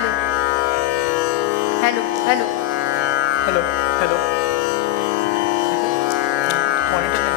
hello, hello, hello, hello, hello. Monitor.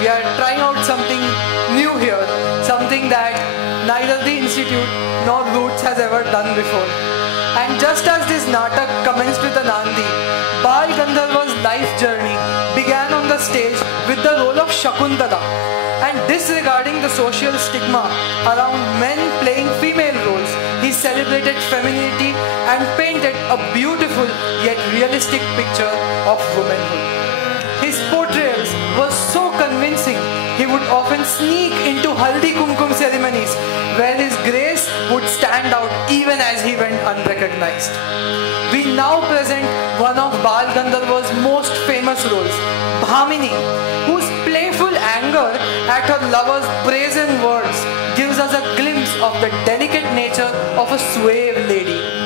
We are trying out something new here, something that neither the Institute nor Roots has ever done before. And just as this natak commenced with Anandi, Bal Gandharva's life journey began on the stage with the role of Shakuntala. And disregarding the social stigma around men playing female roles, he celebrated femininity and painted a beautiful yet realistic picture of womanhood. His portrayals were so convincing, he would often sneak into Haldi Kumkum ceremonies where his grace would stand out even as he went unrecognized. We now present one of Bal Gandharva's most famous roles, Bhamini, whose playful anger at her lover's brazen words gives us a glimpse of the delicate nature of a suave lady.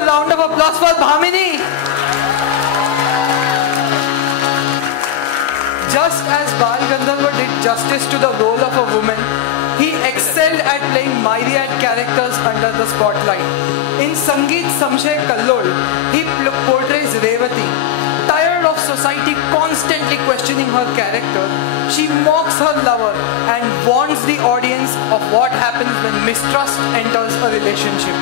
beautiful round of applause for Bhamini. Just as Bal Gandharva did justice to the role of a woman, he excelled at playing myriad characters under the spotlight. In Sangeet Samshay Kallol, he portrays Revati. Tired of society constantly questioning her character, she mocks her lover and warns the audience of what happens when mistrust enters a relationship.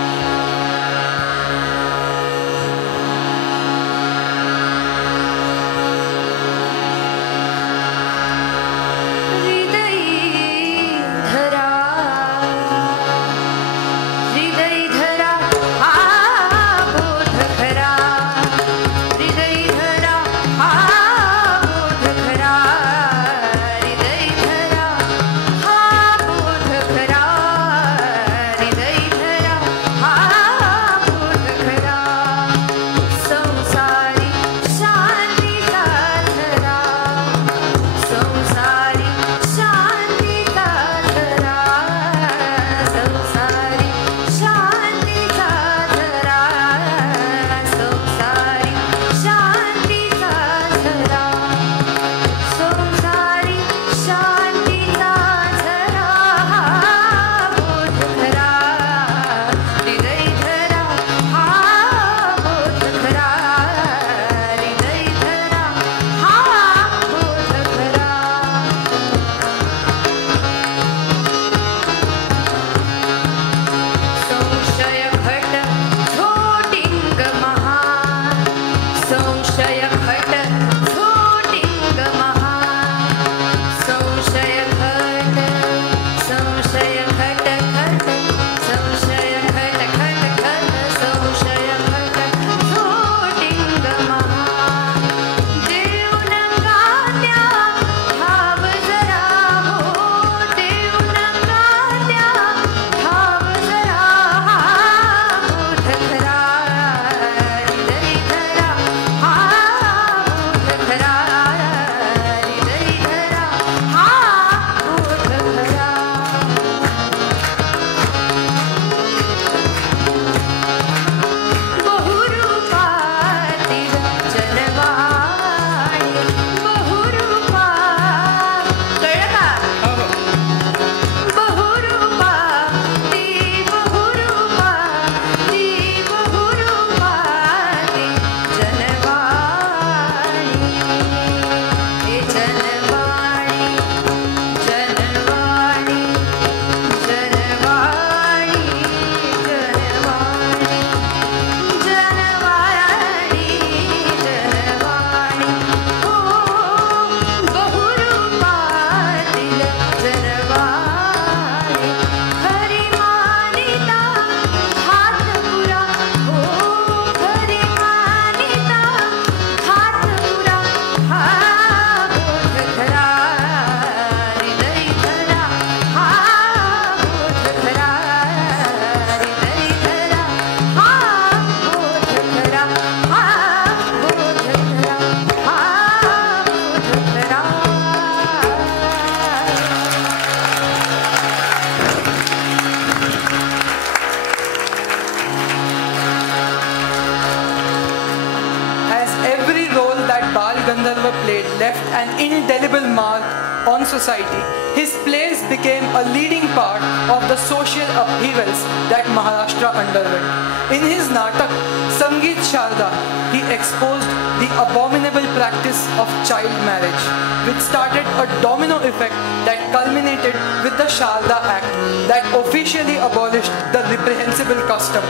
Gandharva played left an indelible mark on society. His plays became a leading part of the social upheavals that Maharashtra underwent. In his Natak, Sangeet Sharda, he exposed the abominable practice of child marriage, which started a domino effect that culminated with the Sharda Act that officially abolished the reprehensible custom.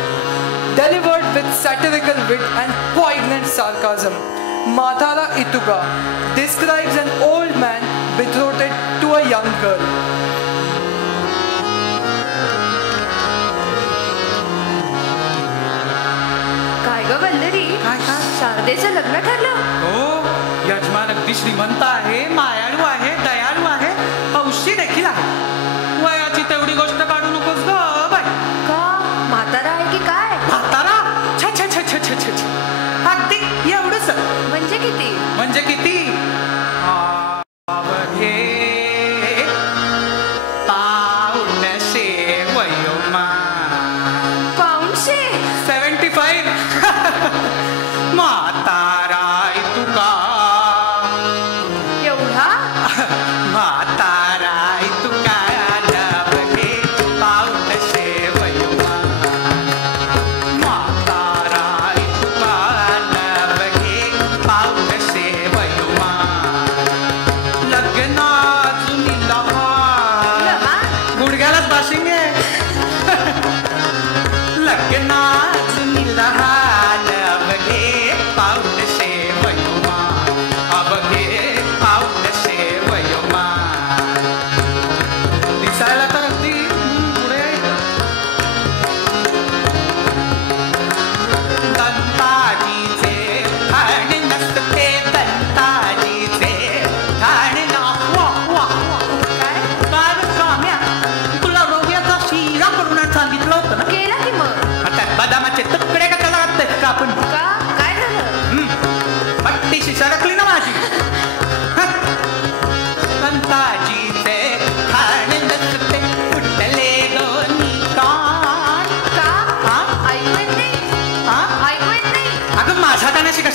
Delivered with satirical wit and poignant sarcasm, Mathara Ituga describes an old man betrothed to a young girl. काय ग वल्लरी, शारदेचं लग्न ठरलं? हो, यजमान अगदी श्रीमंत आहे, मायाळू आहे, दयाळू आहे, हौशी देखील आहे. वयाची तेवढी गोष्ट काढू नकोस ग बाई. का म्हातारा आहे की काय? म्हातारा? छ छ छ छ छ छ. अगदी एवढंच. म्हणजे किती? म्हणजे किती? आवघे पाऊणशे वयोमान. पाऊणशे? 75.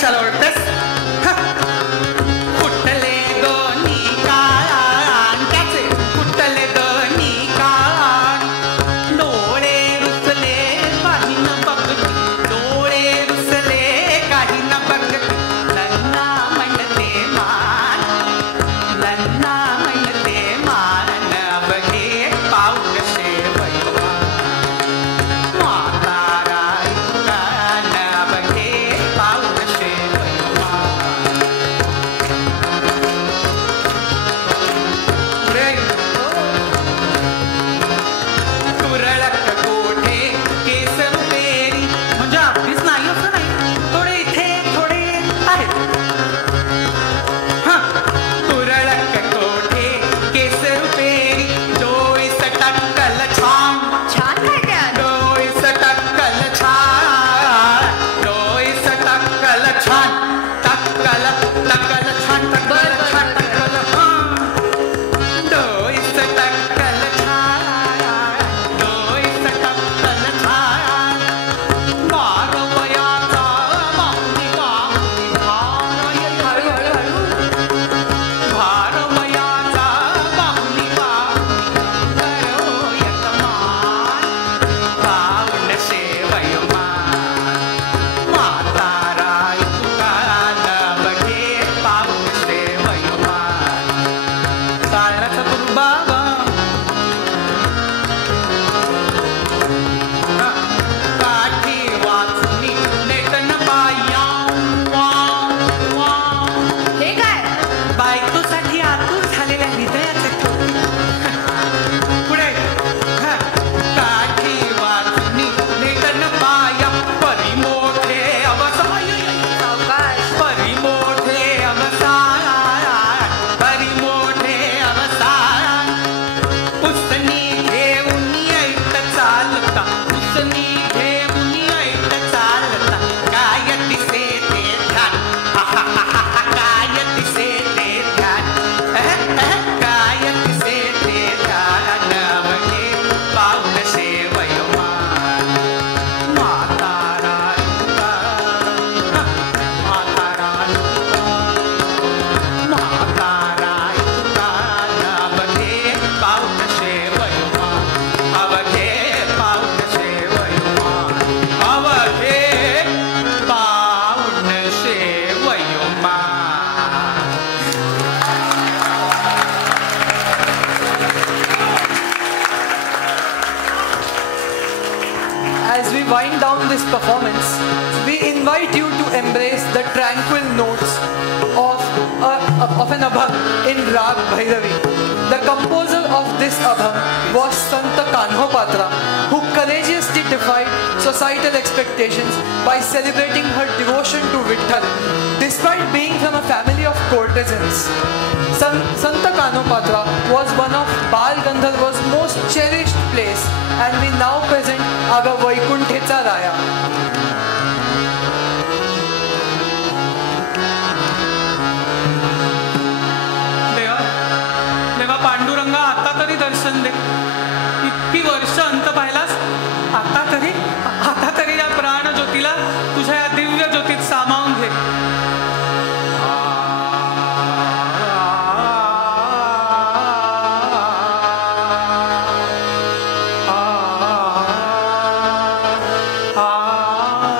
कशाला ओळखतेस फुटले दोन्ही कान त्याचे फुटले दोन्ही कान डोळे रुसले काही न बघती डोळे रुसले काही न बघती लन्ना म्हणते मान लन्ना म्हणते मान बघे पाऊल शेवया म्हातारा कान बघे पाऊल शेवया तुरळक कोठे केस रुपेरी म्हणजे अगदीच नाही असं नाही थोडे इथे थोडे आहेत तुरळक कोठे केस रुपेरी डोईस टक्कल छान छान काय काय आलं? डोईस टक्कल छान डोईस टक्कल छान टक्कल टक्कल छान बर, टक्कल बर, छान बर, टक्कल डोईस टक्कल छान डोईस टक्कल छान मारवयाचा बाहुली बाहुली हळू हळू हळू भारवयाचा बाहुली बाहुली गरोयत मान पाऊण शेवयमान म्हातारा तुकान बघे पाऊण शेवयमान साळ्याचा कुरबाबा काठी वाचनी नेटन बाया हे काय बायकोसाठी आतुर झालेल्या हृदयाचे पुढे काठी वाचनी नेटन पाया परी मोठे अवसाय सावकाश परी मोठे अवसाय परी मोठे अवसाय उसनी घेऊन ऐट चालता उसनी घेऊन ऐट चालता काय दिसे ते ध्यान काय दिसे ते ध्यान काय दिसे ते ध्यान नवगे पाऊल शेवयमान म्हातारा म्हातारा म्हातारा नवगे पाऊल शेवयमान अवघे पाऊल शेवयमान अवघे पाऊल शेवयमान As we wind down this performance, we invite you to embrace the tranquil notes of an abhang in Rag Bhairavi. The composer of this abhang was Sant Kanhopatra, who courageously defied societal expectations by celebrating her devotion to Vitthal. Despite being from a family of courtesans, Sant Kanhopatra was one of Bal Gandharva's most cherished plays, and we now present Aga Vaikunthecha Raya. देवा देवा पांडुरंगा आता तरी दर्शन दे इतकी वर्ष अंत पाहिलास आता तरी या प्राण ज्योतीला तुझ्या या दिव्य ज्योतीत सामावून घे आ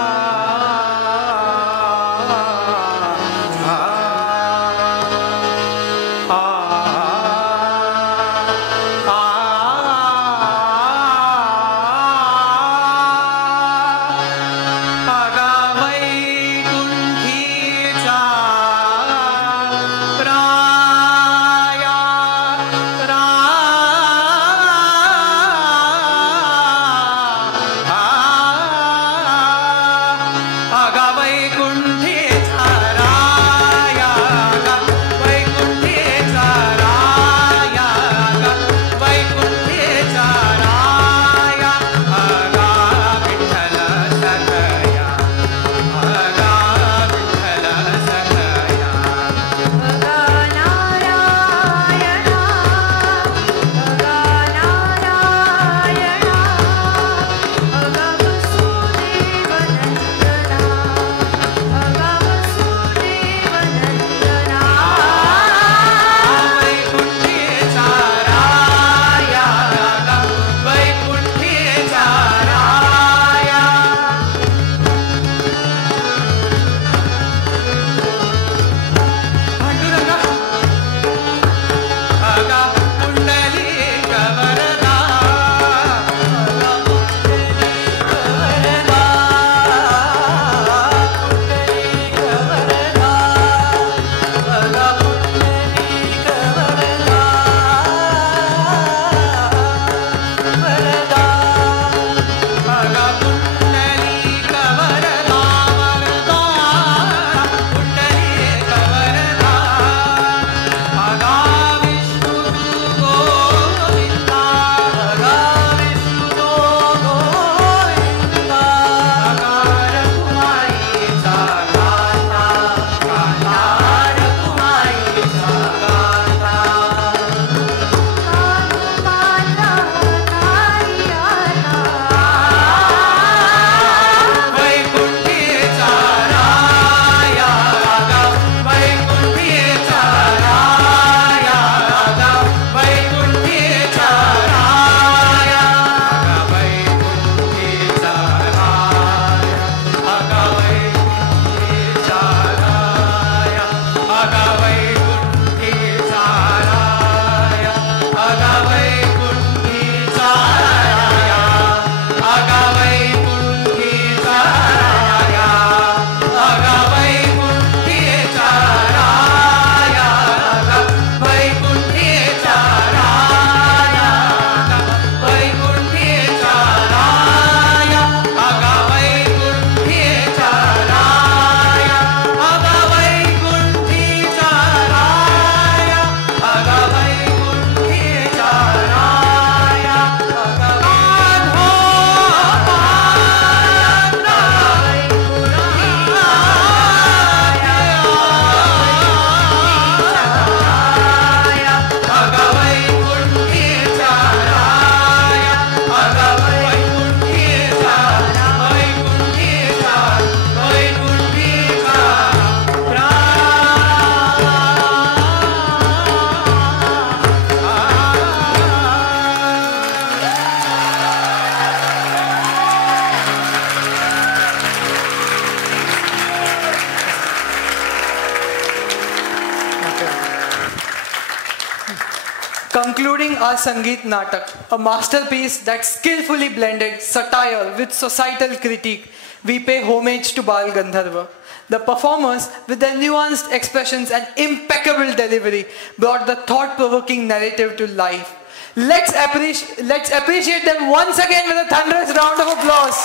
concluding our Sangeet Natak, a masterpiece that skillfully blended satire with societal critique, we pay homage to Bal Gandharva. The performers, with their nuanced expressions and impeccable delivery, brought the thought-provoking narrative to life. Let's appreciate them once again with a thunderous round of applause.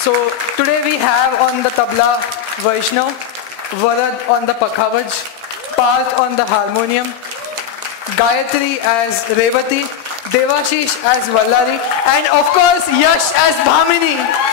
So today we have on the tabla Vaishnav, Varad on the pakhavaj, Parth on the harmonium, Gayatri as Revati, Devashish as Vallari, and of course Yash as Bhamini.